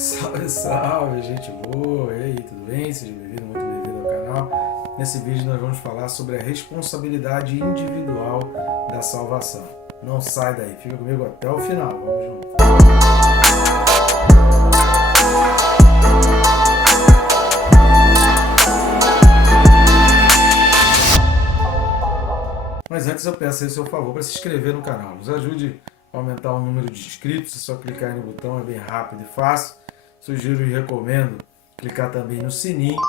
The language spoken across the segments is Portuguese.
Salve, salve, gente boa! E aí, tudo bem? Seja bem-vindo, muito bem-vindo ao canal. Nesse vídeo nós vamos falar sobre a responsabilidade individual da salvação. Não sai daí, fica comigo até o final, vamos junto. Mas antes eu peço aí o seu favor para se inscrever no canal. Nos ajude a aumentar o número de inscritos, é só clicar aí no botão, é bem rápido e fácil. Sugiro e recomendo clicar também no sininho.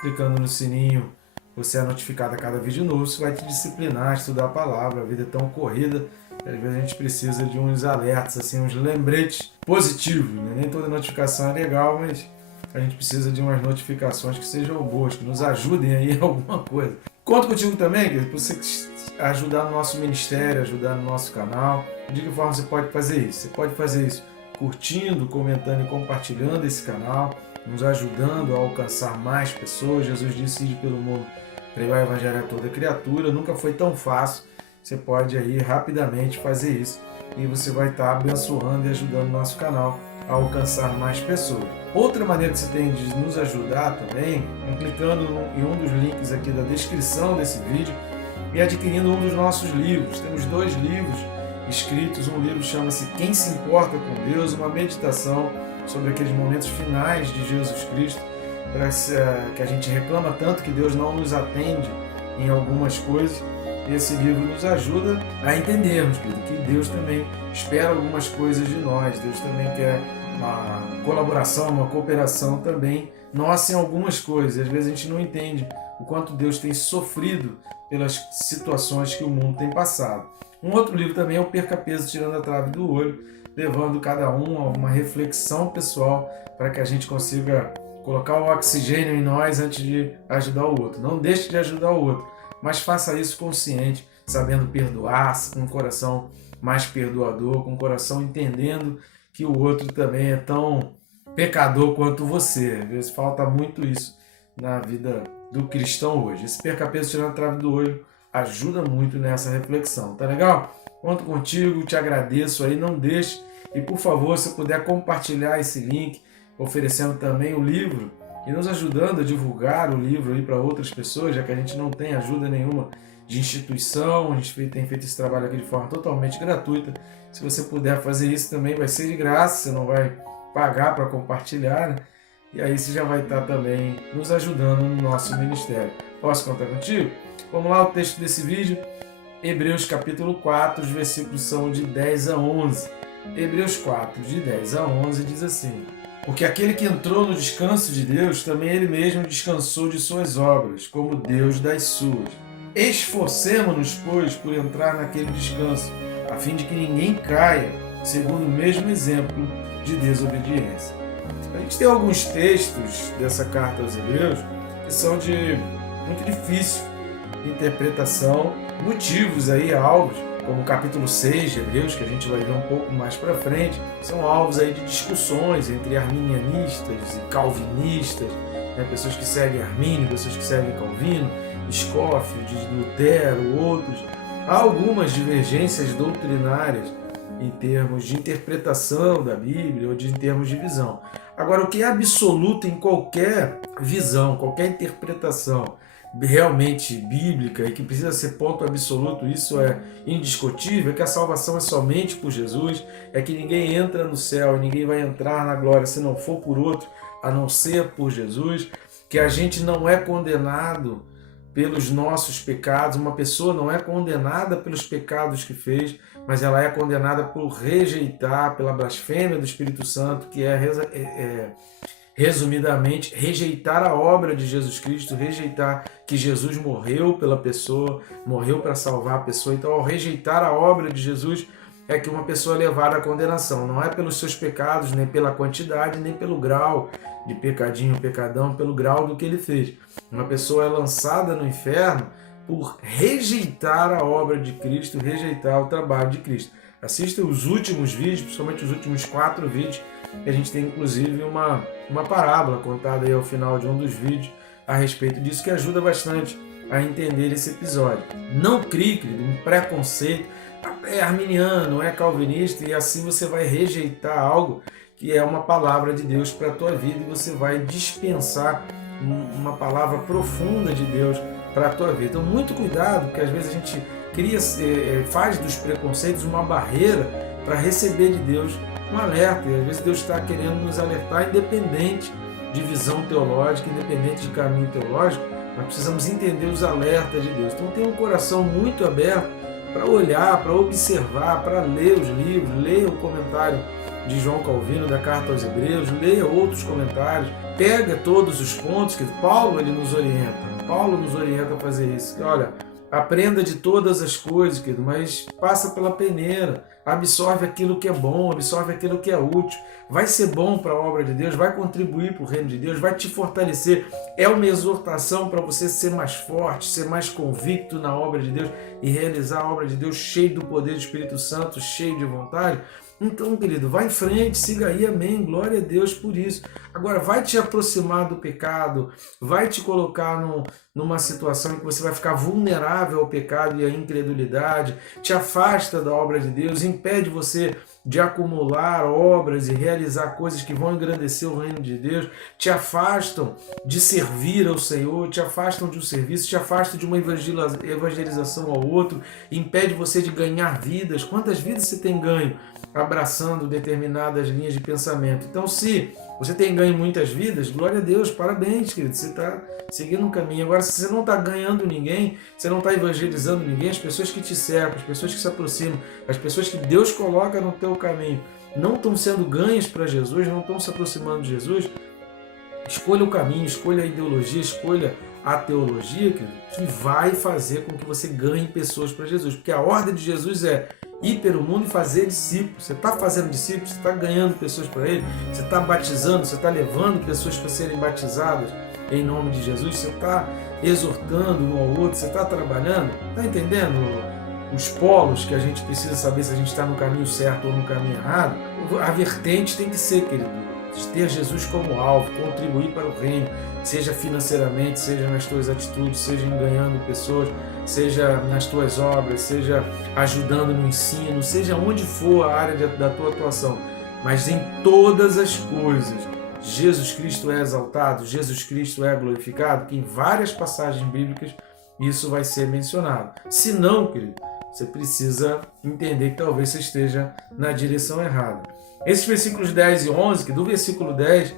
Clicando no sininho, você é notificado a cada vídeo novo. Isso vai te disciplinar a estudar a palavra. A vida é tão corrida, às vezes a gente precisa de uns alertas, assim, uns lembretes positivos, né? Nem toda notificação é legal, mas a gente precisa de umas notificações que sejam boas, que nos ajudem aí em alguma coisa. Conto contigo também, querido, para você ajudar no nosso ministério, ajudar no nosso canal. De que forma você pode fazer isso? Você pode fazer isso curtindo, comentando e compartilhando esse canal, nos ajudando a alcançar mais pessoas. Jesus disse: ide pelo mundo, pregar o evangelho a toda criatura. Nunca foi tão fácil. Você pode aí rapidamente fazer isso e você vai estar abençoando e ajudando o nosso canal a alcançar mais pessoas. Outra maneira que você tem de nos ajudar também é clicando em um dos links aqui da descrição desse vídeo e adquirindo um dos nossos livros. Temos 2 livros escritos. Um livro chama-se Quem se Importa com Deus, uma meditação sobre aqueles momentos finais de Jesus Cristo, que a gente reclama tanto que Deus não nos atende em algumas coisas. E esse livro nos ajuda a entendermos que Deus também espera algumas coisas de nós. Deus também quer uma colaboração, uma cooperação também nossa em algumas coisas. Às vezes a gente não entende o quanto Deus tem sofrido pelas situações que o mundo tem passado. Um outro livro também é o Perca Peso Tirando a Trave do Olho, levando cada um a uma reflexão pessoal para que a gente consiga colocar o oxigênio em nós antes de ajudar o outro. Não deixe de ajudar o outro, mas faça isso consciente, sabendo perdoar, com um coração mais perdoador, com um coração entendendo que o outro também é tão pecador quanto você. Às vezes falta muito isso na vida do cristão hoje. Esse Perca Peso Tirando a Trave do Olho ajuda muito nessa reflexão, tá legal? Conto contigo, te agradeço aí, não deixe. E por favor, se puder compartilhar esse link, oferecendo também o livro e nos ajudando a divulgar o livro aí para outras pessoas, já que a gente não tem ajuda nenhuma de instituição, a gente tem feito esse trabalho aqui de forma totalmente gratuita. Se você puder fazer isso também, vai ser de graça, você não vai pagar para compartilhar, né? E aí você já vai estar também nos ajudando no nosso ministério. Posso contar contigo? Vamos lá, o texto desse vídeo, Hebreus capítulo 4, os versículos são de 10 a 11. Hebreus 4, de 10 a 11, diz assim: porque aquele que entrou no descanso de Deus, também ele mesmo descansou de suas obras, como Deus das suas. Esforcemo-nos, pois, por entrar naquele descanso, a fim de que ninguém caia, segundo o mesmo exemplo de desobediência. A gente tem alguns textos dessa carta aos Hebreus que são de muito difícil interpretação, motivos aí alvos, como o capítulo 6 de Hebreus, que a gente vai ver um pouco mais para frente, são alvos aí de discussões entre arminianistas e calvinistas, né? Pessoas que seguem Armínio, pessoas que seguem Calvino, Scofield, Lutero, outros. Há algumas divergências doutrinárias em termos de interpretação da Bíblia ou em termos de visão. Agora, o que é absoluto em qualquer visão, qualquer interpretação realmente bíblica e que precisa ser ponto absoluto, isso é indiscutível, é que a salvação é somente por Jesus, é que ninguém entra no céu e ninguém vai entrar na glória se não for por outro, a não ser por Jesus, que a gente não é condenado pelos nossos pecados, uma pessoa não é condenada pelos pecados que fez, mas ela é condenada por rejeitar, pela blasfêmia do Espírito Santo, que resumidamente, rejeitar a obra de Jesus Cristo, rejeitar que Jesus morreu pela pessoa, morreu para salvar a pessoa. Então, ao rejeitar a obra de Jesus, é que uma pessoa é levada à condenação. Não é pelos seus pecados, nem pela quantidade, nem pelo grau de pecadinho, pecadão, pelo grau do que ele fez. Uma pessoa é lançada no inferno por rejeitar a obra de Cristo, rejeitar o trabalho de Cristo. Assista os últimos vídeos, principalmente os últimos 4 vídeos, que a gente tem inclusive uma parábola contada aí ao final de um dos vídeos a respeito disso, que ajuda bastante a entender esse episódio. Não crie, querido, um preconceito, é arminiano, é calvinista, e assim você vai rejeitar algo que é uma palavra de Deus para a tua vida, e você vai dispensar uma palavra profunda de Deus para a tua vida. Então, muito cuidado, porque às vezes a gente faz dos preconceitos uma barreira para receber de Deus um alerta, e às vezes Deus está querendo nos alertar, independente de visão teológica, independente de caminho teológico. Nós precisamos entender os alertas de Deus. Então, tenha um coração muito aberto para olhar, para observar, para ler os livros, leia o comentário de João Calvino, da Carta aos Hebreus, leia outros comentários, pega todos os pontos que Paulo ele nos orienta. Paulo nos orienta a fazer isso. Olha, aprenda de todas as coisas, querido, mas passa pela peneira, absorve aquilo que é bom, absorve aquilo que é útil, vai ser bom para a obra de Deus, vai contribuir para o reino de Deus, vai te fortalecer. É uma exortação para você ser mais forte, ser mais convicto na obra de Deus e realizar a obra de Deus cheio do poder do Espírito Santo, cheio de vontade. Então, querido, vai em frente, siga aí, amém, glória a Deus por isso. Agora, vai te aproximar do pecado, vai te colocar numa situação em que você vai ficar vulnerável ao pecado e à incredulidade, te afasta da obra de Deus, impede você de acumular obras e realizar coisas que vão engrandecer o reino de Deus, te afastam de servir ao Senhor, te afastam de um serviço, te afastam de uma evangelização ao outro, impede você de ganhar vidas. Quantas vidas você tem ganho abraçando determinadas linhas de pensamento? Então, se você tem ganho muitas vidas, glória a Deus, parabéns, querido, você está seguindo um caminho. Agora, se você não está ganhando ninguém, você não está evangelizando ninguém, as pessoas que te cercam, as pessoas que se aproximam, as pessoas que Deus coloca no teu caminho, não estão sendo ganhas para Jesus, não estão se aproximando de Jesus, escolha o caminho, escolha a ideologia, escolha a teologia, querido, que vai fazer com que você ganhe pessoas para Jesus, porque a ordem de Jesus é ir pelo mundo e fazer discípulos. Você está fazendo discípulos, você está ganhando pessoas para Ele, você está batizando, você está levando pessoas para serem batizadas em nome de Jesus, você está exortando um ao outro, você está trabalhando, está entendendo os polos que a gente precisa saber se a gente está no caminho certo ou no caminho errado? A vertente tem que ser, querido, ter Jesus como alvo, contribuir para o reino, seja financeiramente, seja nas tuas atitudes, seja em ganhando pessoas, seja nas tuas obras, seja ajudando no ensino, seja onde for a área da tua atuação, mas em todas as coisas, Jesus Cristo é exaltado, Jesus Cristo é glorificado, que em várias passagens bíblicas isso vai ser mencionado. Se não, querido, você precisa entender que talvez você esteja na direção errada. Esses versículos 10 e 11, que do versículo 10,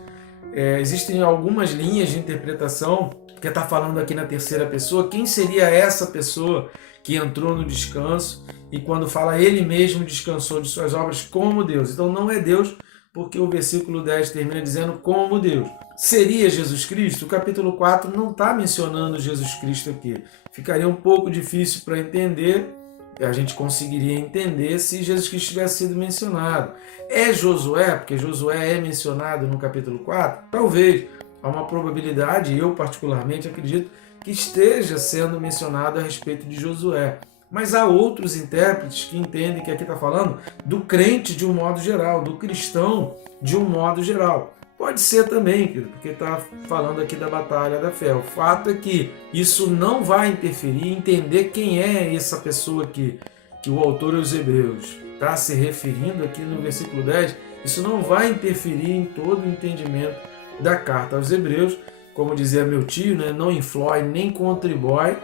existem algumas linhas de interpretação, que está falando aqui na terceira pessoa, quem seria essa pessoa que entrou no descanso, e quando fala ele mesmo descansou de suas obras como Deus. Então não é Deus, porque o versículo 10 termina dizendo como Deus. Seria Jesus Cristo? O capítulo 4 não está mencionando Jesus Cristo aqui. Ficaria um pouco difícil para entender, a gente conseguiria entender se Jesus Cristo tivesse sido mencionado. É Josué, porque Josué é mencionado no capítulo 4? Talvez. Há uma probabilidade, eu particularmente acredito, que esteja sendo mencionado a respeito de Josué. Mas há outros intérpretes que entendem que aqui está falando do crente de um modo geral, do cristão de um modo geral. Pode ser também, querido, porque está falando aqui da batalha da fé. O fato é que isso não vai interferir em entender quem é essa pessoa que o autor aos Hebreus está se referindo aqui no versículo 10. Isso não vai interferir em todo o entendimento da carta aos Hebreus. Como dizia meu tio, né? Não influi nem contribui.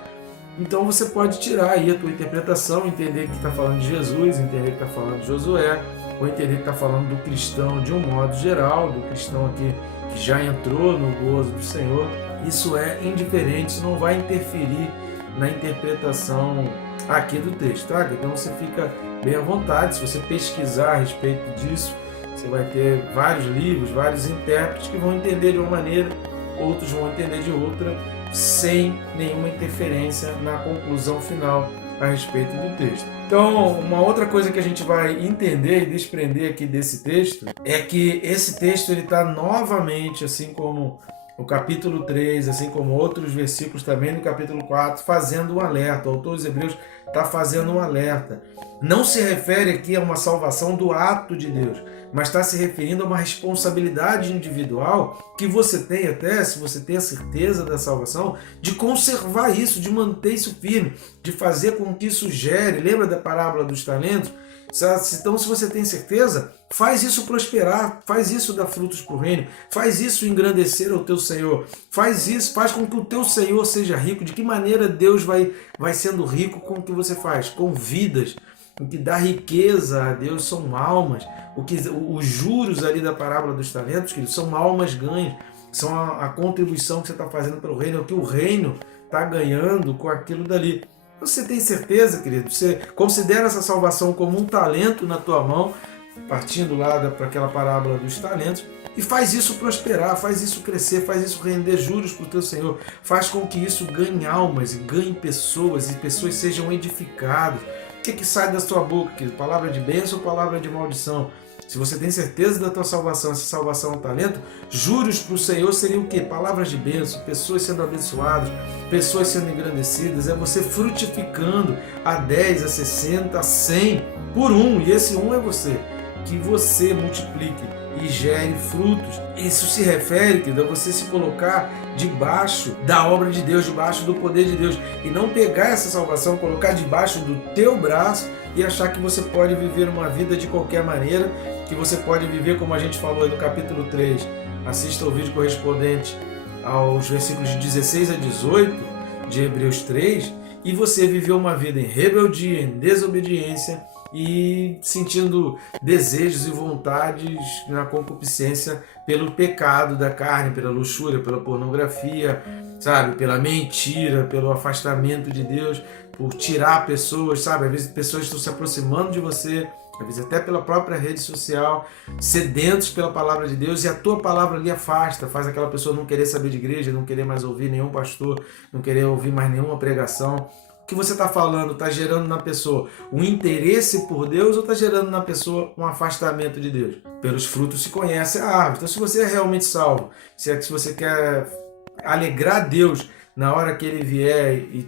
Então você pode tirar aí a tua interpretação, entender que está falando de Jesus, entender que está falando de Josué, ou entender que está falando do cristão de um modo geral, do cristão aqui que já entrou no gozo do Senhor. Isso é indiferente, isso não vai interferir na interpretação aqui do texto, tá? Então você fica bem à vontade, se você pesquisar a respeito disso, você vai ter vários livros, vários intérpretes que vão entender de uma maneira, outros vão entender de outra, sem nenhuma interferência na conclusão final a respeito do texto. Então, uma outra coisa que a gente vai entender e desprender aqui desse texto é que esse texto ele está novamente, assim como o capítulo 3, assim como outros versículos também no capítulo 4, fazendo um alerta. O autor dos Hebreus está fazendo um alerta. Não se refere aqui a uma salvação do ato de Deus, mas está se referindo a uma responsabilidade individual que você tem até, se você tem a certeza da salvação, de conservar isso, de manter isso firme, de fazer com que isso gere. Lembra da parábola dos talentos? Então, se você tem certeza, faz isso prosperar, faz isso dar frutos para o reino, faz isso engrandecer ao teu Senhor, faz isso, faz com que o teu Senhor seja rico. De que maneira Deus vai sendo rico com o que você faz? Com vidas. O que dá riqueza a Deus são almas. Os juros ali da parábola dos talentos, queridos, são almas ganhas, são a contribuição que você está fazendo para o reino, é o que o reino está ganhando com aquilo dali. Você tem certeza, querido? Você considera essa salvação como um talento na tua mão, partindo lá para aquela parábola dos talentos, e faz isso prosperar, faz isso crescer, faz isso render juros para o teu Senhor, faz com que isso ganhe almas e ganhe pessoas, e pessoas sejam edificadas. O que sai da sua boca, querido? Palavra de bênção ou palavra de maldição? Se você tem certeza da tua salvação, essa salvação é um talento, juros para o Senhor seriam o quê? Palavras de bênção, pessoas sendo abençoadas, pessoas sendo engrandecidas, é você frutificando a 10, a 60, a 100 por um, e esse um é você. Que você multiplique e gere frutos. Isso se refere, querido, a você se colocar debaixo da obra de Deus, debaixo do poder de Deus, e não pegar essa salvação, colocar debaixo do teu braço e achar que você pode viver uma vida de qualquer maneira, que você pode viver como a gente falou aí no capítulo 3. Assista o vídeo correspondente aos versículos de 16 a 18 de Hebreus 3, e você viveu uma vida em rebeldia, em desobediência, e sentindo desejos e vontades na concupiscência pelo pecado da carne, pela luxúria, pela pornografia, sabe, pela mentira, pelo afastamento de Deus, por tirar pessoas, sabe, às vezes pessoas estão se aproximando de você, às vezes até pela própria rede social, sedentos pela palavra de Deus, e a tua palavra ali afasta, faz aquela pessoa não querer saber de igreja, não querer mais ouvir nenhum pastor, não querer ouvir mais nenhuma pregação. O que você está falando está gerando na pessoa um interesse por Deus ou está gerando na pessoa um afastamento de Deus? Pelos frutos se conhece a árvore. Então, se você é realmente salvo, se você quer alegrar Deus na hora que Ele vier e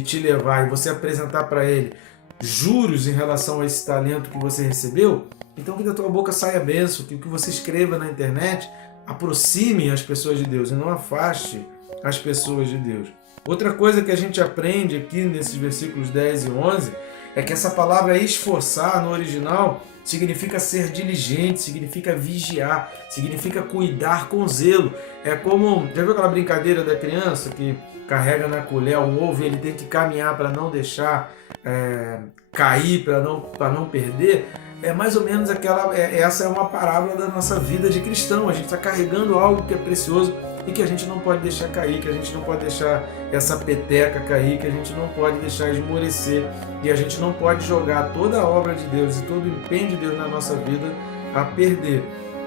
te levar, e você apresentar para Ele juros em relação a esse talento que você recebeu, então que da tua boca saia bênção, que o que você escreva na internet aproxime as pessoas de Deus e não afaste as pessoas de Deus. Outra coisa que a gente aprende aqui nesses versículos 10 e 11 é que essa palavra esforçar no original significa ser diligente, significa vigiar, significa cuidar com zelo. É como, já viu aquela brincadeira da criança que carrega na colher um ovo e ele tem que caminhar para não deixar cair, para não perder? É mais ou menos essa é uma parábola da nossa vida de cristão. A gente está carregando algo que é precioso e que a gente não pode deixar cair, que a gente não pode deixar essa peteca cair, que a gente não pode deixar esmorecer, e a gente não pode jogar toda a obra de Deus e todo o empenho de Deus na nossa vida a perder.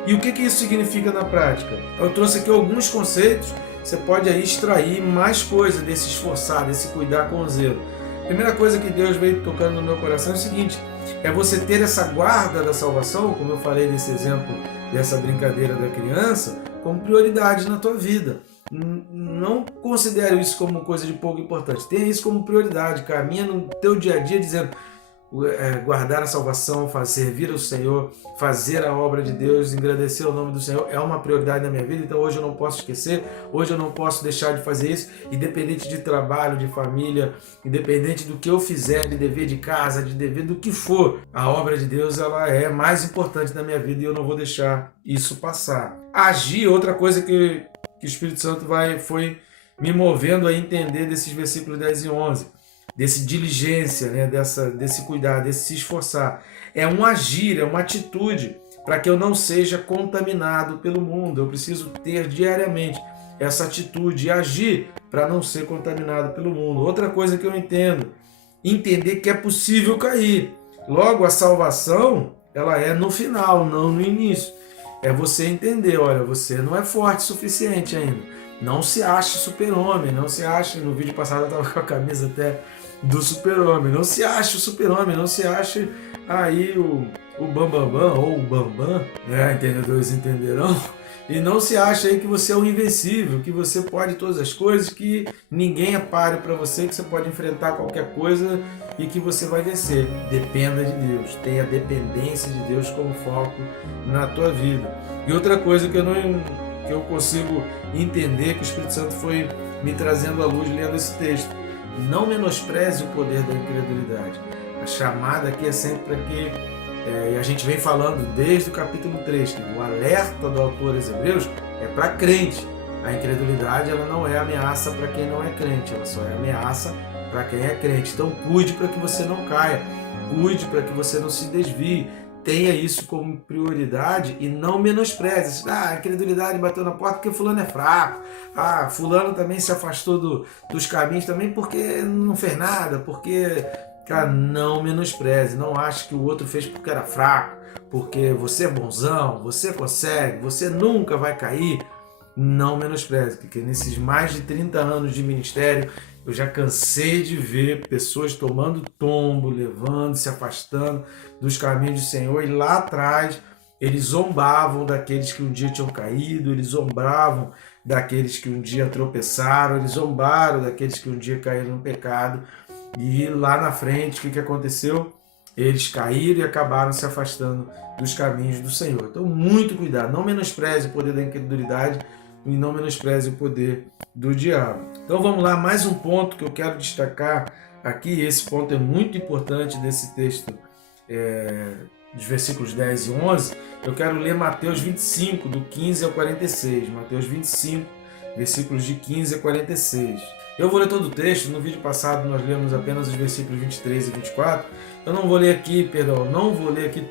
E o que isso significa na prática? Eu trouxe aqui alguns conceitos, você pode aí extrair mais coisa desse esforçar, desse cuidar com zelo. A primeira coisa que Deus veio tocando no meu coração é o seguinte: é você ter essa guarda da salvação, como eu falei nesse exemplo dessa brincadeira da criança, como prioridade na tua vida. Não considere isso como coisa de pouco importante. Tenha isso como prioridade. Caminha no teu dia a dia dizendo: guardar a salvação, servir ao Senhor, fazer a obra de Deus, engrandecer o nome do Senhor é uma prioridade na minha vida. Então hoje eu não posso esquecer, hoje eu não posso deixar de fazer isso, independente de trabalho, de família, independente do que eu fizer, de dever de casa, de dever do que for. A obra de Deus, ela é mais importante na minha vida e eu não vou deixar isso passar. Agir, outra coisa que o Espírito Santo foi me movendo a entender desses versículos 10 e 11. Desse diligência, né? desse cuidar, desse se esforçar. É um agir, é uma atitude para que eu não seja contaminado pelo mundo. Eu preciso ter diariamente essa atitude e agir para não ser contaminado pelo mundo. Outra coisa que eu entender que é possível cair. Logo, a salvação, ela é no final, não no início. É você entender, olha, você não é forte o suficiente ainda. Não se ache super-homem, não se ache, no vídeo passado eu estava com a camisa até do super-homem, não se ache o super-homem, não se ache aí o bambambam ou o bambam, né? Entendedores entenderão, e não se ache aí que você é o invencível, que você pode todas as coisas, que ninguém é páreo para você, que você pode enfrentar qualquer coisa e que você vai vencer. Dependa de Deus, tenha dependência de Deus como foco na tua vida. E outra coisa que eu consigo entender, que o Espírito Santo foi me trazendo à luz lendo esse texto: não menospreze o poder da incredulidade. A chamada aqui é sempre para que, e a gente vem falando desde o capítulo 3, que o alerta do autor aos Hebreus é para crente. A incredulidade ela não é ameaça para quem não é crente, ela só é ameaça para quem é crente. Então cuide para que você não caia, cuide para que você não se desvie. Tenha isso como prioridade e não menospreze. A incredulidade bateu na porta porque fulano é fraco. Fulano também se afastou dos caminhos também porque não fez nada, porque... Cara, não menospreze, não ache que o outro fez porque era fraco, porque você é bonzão, você consegue, você nunca vai cair. Não menospreze, porque nesses mais de 30 anos de ministério, eu já cansei de ver pessoas tomando tombo, levando, se afastando dos caminhos do Senhor, e lá atrás eles zombavam daqueles que um dia tinham caído, eles zombavam daqueles que um dia tropeçaram, eles zombaram daqueles que um dia caíram no pecado, e lá na frente, o que aconteceu? Eles caíram e acabaram se afastando dos caminhos do Senhor. Então, muito cuidado, não menospreze o poder da incredulidade e não menospreze o poder do diabo. Então vamos lá, mais um ponto que eu quero destacar aqui, esse ponto é muito importante desse texto, dos versículos 10 e 11, eu quero ler Mateus 25, do 15 ao 46, Mateus 25, versículos de 15 a 46. Eu vou ler todo o texto, no vídeo passado nós lemos apenas os versículos 23 e 24, eu não vou ler aqui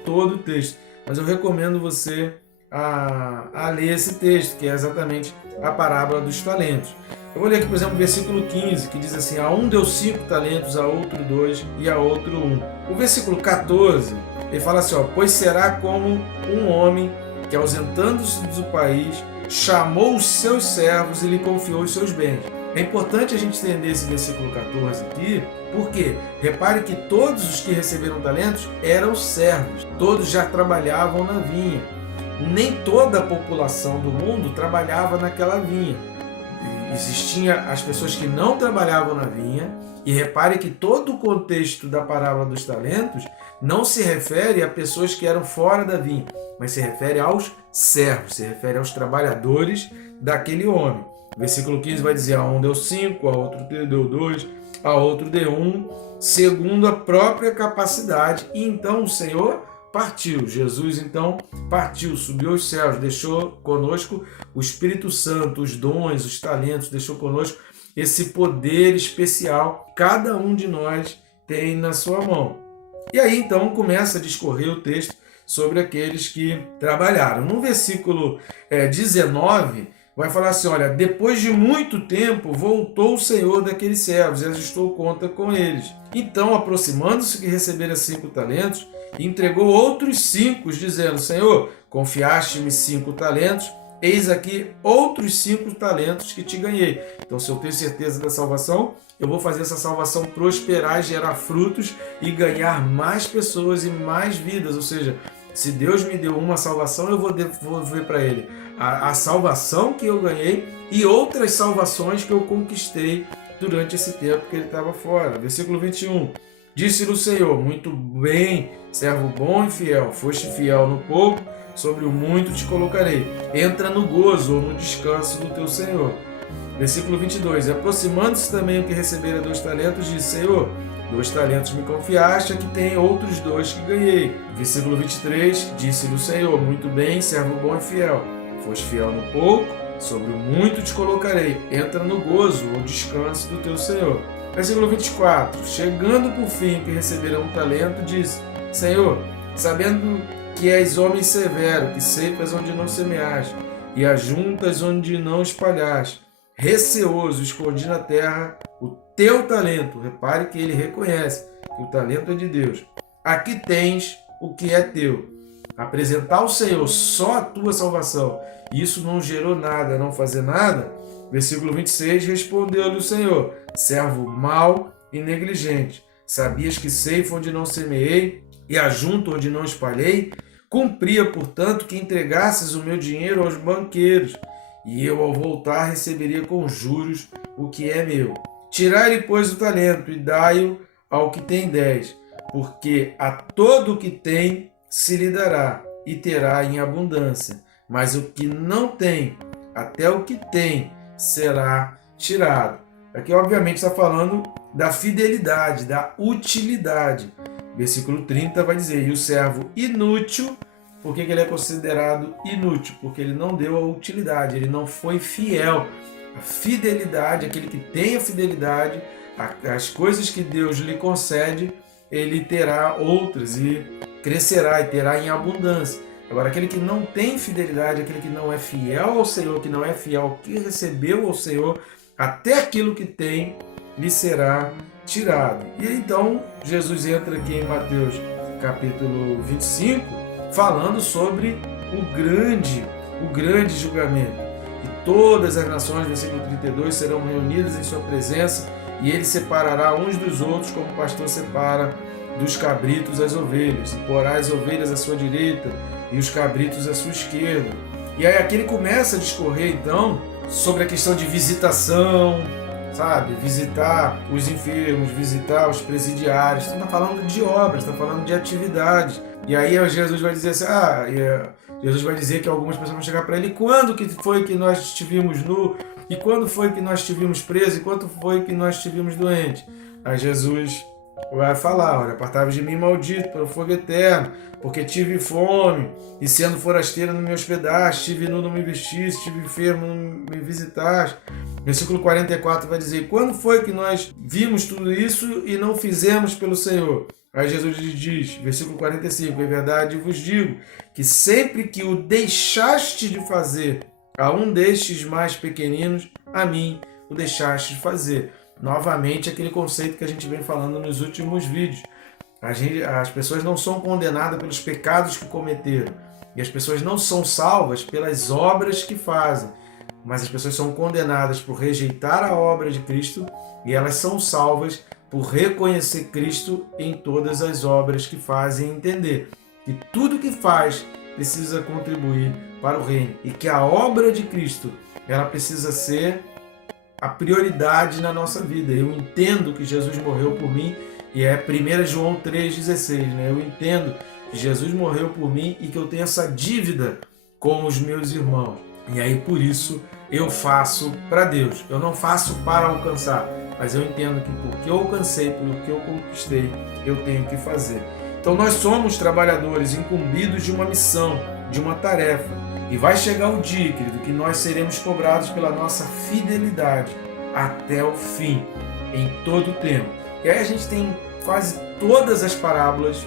todo o texto, mas eu recomendo você a ler esse texto, que é exatamente a parábola dos talentos. Eu vou ler aqui, por exemplo, o versículo 15, que diz assim: a um deu 5 talentos, a outro 2 e a outro 1. O versículo 14, ele fala assim, pois será como um homem que, ausentando-se do país, chamou os seus servos e lhe confiou os seus bens. É importante a gente entender esse versículo 14 aqui, porque repare que todos os que receberam talentos eram servos, todos já trabalhavam na vinha. Nem toda a população do mundo trabalhava naquela vinha. Existiam as pessoas que não trabalhavam na vinha, e repare que todo o contexto da parábola dos talentos não se refere a pessoas que eram fora da vinha, mas se refere aos servos, se refere aos trabalhadores daquele homem. O versículo 15 vai dizer: a um deu 5, a outro deu 2, a outro deu 1, segundo a própria capacidade. E então o Senhor partiu. Jesus então partiu, subiu aos céus, deixou conosco o Espírito Santo, os dons, os talentos, deixou conosco esse poder especial que cada um de nós tem na sua mão. E aí então começa a discorrer o texto sobre aqueles que trabalharam. No versículo 19, vai falar assim, olha, depois de muito tempo voltou o Senhor daqueles servos e ajustou conta com eles. Então, aproximando-se que recebera 5 talentos, entregou outros 5, dizendo, Senhor, confiaste-me 5 talentos, eis aqui outros 5 talentos que te ganhei. Então, se eu tenho certeza da salvação, eu vou fazer essa salvação prosperar, gerar frutos e ganhar mais pessoas e mais vidas. Ou seja, se Deus me deu uma salvação, eu vou devolver para Ele a salvação que eu ganhei e outras salvações que eu conquistei durante esse tempo que ele estava fora. Versículo 21. Disse-lhe o Senhor, muito bem, servo bom e fiel, foste fiel no pouco, sobre o muito te colocarei. Entra no gozo ou no descanso do teu Senhor. Versículo 22. Aproximando-se também o que recebera 2 talentos, disse, Senhor, 2 talentos me confiaste, aqui tem outros 2 que ganhei. Versículo 23. Disse-lhe o Senhor, muito bem, servo bom e fiel, foste fiel no pouco, sobre o muito te colocarei. Entra no gozo ou descanso do teu Senhor. Versículo 24. Chegando por fim que receberam 1 talento, disse, Senhor, sabendo que és homem severo, que ceifas onde não semeaste, e ajuntas onde não espalhaste, receoso, escondi na terra o teu talento. Repare que ele reconhece que o talento é de Deus. Aqui tens o que é teu. Apresentar ao Senhor só a tua salvação, isso não gerou nada, não fazer nada. Versículo 26, respondeu-lhe o Senhor, servo mau e negligente, sabias que ceifo onde não semeei e ajunto onde não espalhei? Cumpria, portanto, que entregasses o meu dinheiro aos banqueiros, e eu, ao voltar, receberia com juros o que é meu. Tirai-lhe, pois, o talento e dai-o ao que tem 10, porque a todo o que tem se lhe dará e terá em abundância, mas o que não tem, até o que tem, será tirado. Aqui, obviamente, está falando da fidelidade, da utilidade. Versículo 30 vai dizer, e o servo inútil, por que ele é considerado inútil? Porque ele não deu a utilidade, ele não foi fiel. A fidelidade, aquele que tem a fidelidade, as coisas que Deus lhe concede, ele terá outras e crescerá e terá em abundância. Agora, aquele que não tem fidelidade, aquele que não é fiel ao Senhor, que não é fiel ao que recebeu ao Senhor, até aquilo que tem lhe será tirado. E então, Jesus entra aqui em Mateus capítulo 25, falando sobre o grande julgamento. E todas as nações, versículo 32, serão reunidas em sua presença, e ele separará uns dos outros, como o pastor separa dos cabritos as ovelhas, e porá as ovelhas à sua direita e os cabritos à sua esquerda. E aí aqui ele começa a discorrer então sobre a questão de visitação, sabe? Visitar os enfermos, visitar os presidiários. Está falando de obras, está falando de atividades. E aí Jesus vai dizer assim, Jesus vai dizer que algumas pessoas vão chegar para ele, quando que foi que nós estivemos nu? E quando foi que nós estivemos presos? E quando foi que nós estivemos doentes? Aí Jesus vai falar, olha, apartai-vos de mim, maldito, pelo fogo eterno, porque tive fome, e sendo forasteiro não me hospedaste, estive nu, não me vestiste, estive enfermo, não me visitaste. Versículo 44 vai dizer, quando foi que nós vimos tudo isso e não fizemos pelo Senhor? Aí Jesus lhe diz, versículo 45, em verdade vos digo, que sempre que o deixaste de fazer a um destes mais pequeninos, a mim o deixaste de fazer. Novamente, aquele conceito que a gente vem falando nos últimos vídeos. As pessoas não são condenadas pelos pecados que cometeram. E as pessoas não são salvas pelas obras que fazem. Mas as pessoas são condenadas por rejeitar a obra de Cristo e elas são salvas por reconhecer Cristo em todas as obras que fazem e entender que tudo que faz precisa contribuir para o reino e que a obra de Cristo ela precisa ser a prioridade na nossa vida. Eu entendo que Jesus morreu por mim e é 1 João 3,16, né? Eu entendo que Jesus morreu por mim e que eu tenho essa dívida com os meus irmãos. E aí por isso eu faço para Deus. Eu não faço para alcançar, mas eu entendo que porque eu alcancei, porque eu conquistei, eu tenho que fazer. Então nós somos trabalhadores incumbidos de uma missão, de uma tarefa. E vai chegar o dia, querido, que nós seremos cobrados pela nossa fidelidade até o fim, em todo o tempo. E aí a gente tem quase todas as parábolas,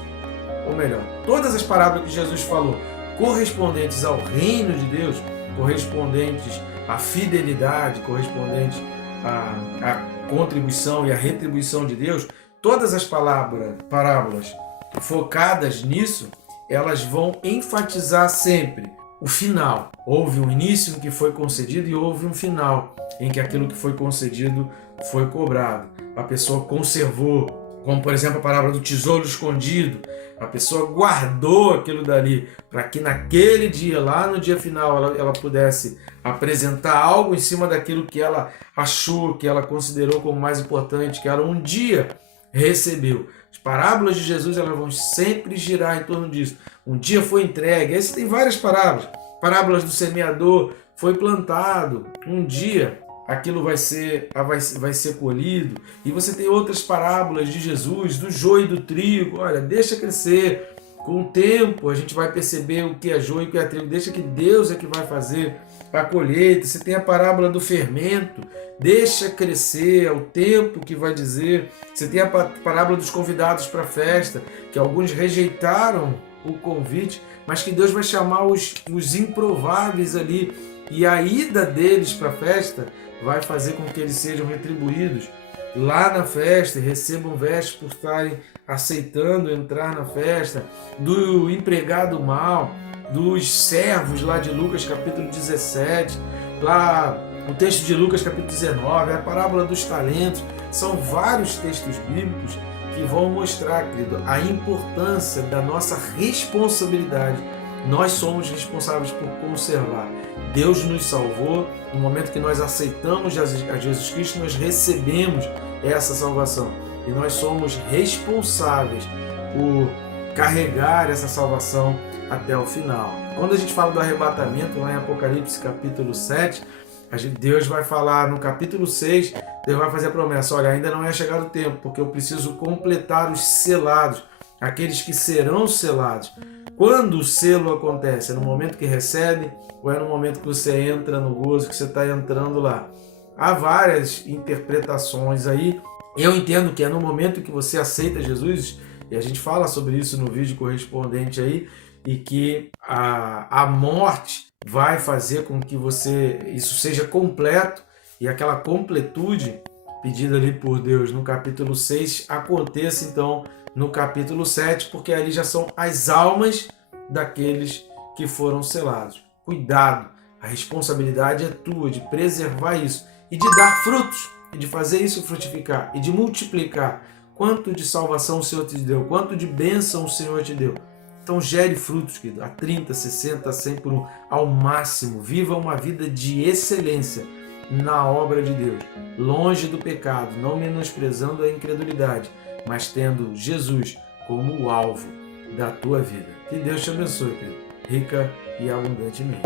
ou melhor, todas as parábolas que Jesus falou, correspondentes ao reino de Deus, correspondentes à fidelidade, correspondentes à contribuição e à retribuição de Deus, todas as parábolas focadas nisso, elas vão enfatizar sempre o final. Houve um início em que foi concedido e houve um final em que aquilo que foi concedido foi cobrado. A pessoa conservou, como por exemplo a parábola do tesouro escondido. A pessoa guardou aquilo dali para que naquele dia, lá no dia final, ela pudesse apresentar algo em cima daquilo que ela achou, que ela considerou como mais importante, que ela um dia recebeu. As parábolas de Jesus elas vão sempre girar em torno disso. Um dia foi entregue. Esse tem várias parábolas. Parábolas do semeador, foi plantado. Um dia aquilo vai ser colhido. E você tem outras parábolas de Jesus, do joio e do trigo. Olha, deixa crescer. Com o tempo a gente vai perceber o que é joio e o que é trigo. Deixa que Deus é que vai fazer a colheita. Você tem a parábola do fermento. Deixa crescer, é o tempo que vai dizer. Você tem a parábola dos convidados para a festa, que alguns rejeitaram o convite, mas que Deus vai chamar os improváveis ali. E a ida deles para a festa vai fazer com que eles sejam retribuídos lá na festa e recebam vestes por estarem aceitando entrar na festa. Do empregado mau, dos servos lá de Lucas capítulo 17, lá o texto de Lucas capítulo 19, a parábola dos talentos. São vários textos bíblicos que vão mostrar, querido, a importância da nossa responsabilidade. Nós somos responsáveis por conservar. Deus nos salvou. No momento que nós aceitamos a Jesus Cristo, nós recebemos essa salvação. E nós somos responsáveis por carregar essa salvação até o final. Quando a gente fala do arrebatamento, lá em Apocalipse capítulo 7, Deus vai falar no capítulo 6, Deus vai fazer a promessa, olha, ainda não é chegado o tempo, porque eu preciso completar os selados. aqueles que serão selados. Quando o selo acontece? É no momento que recebe ou é no momento que você entra no gozo, que você está entrando lá? Há várias interpretações aí. Eu entendo que é no momento que você aceita Jesus, e a gente fala sobre isso no vídeo correspondente aí, e que a morte vai fazer com que isso seja completo, e aquela completude pedida ali por Deus no capítulo 6 aconteça então no capítulo 7, porque ali já são as almas daqueles que foram selados. Cuidado, a responsabilidade é tua de preservar isso e de dar frutos, e de fazer isso frutificar, e de multiplicar. Quanto de salvação o Senhor te deu, quanto de bênção o Senhor te deu. Então gere frutos, querido, a 30, 60, 100 por um, ao máximo. Viva uma vida de excelência na obra de Deus, longe do pecado, não menosprezando a incredulidade, mas tendo Jesus como o alvo da tua vida. Que Deus te abençoe, querido, rica e abundantemente.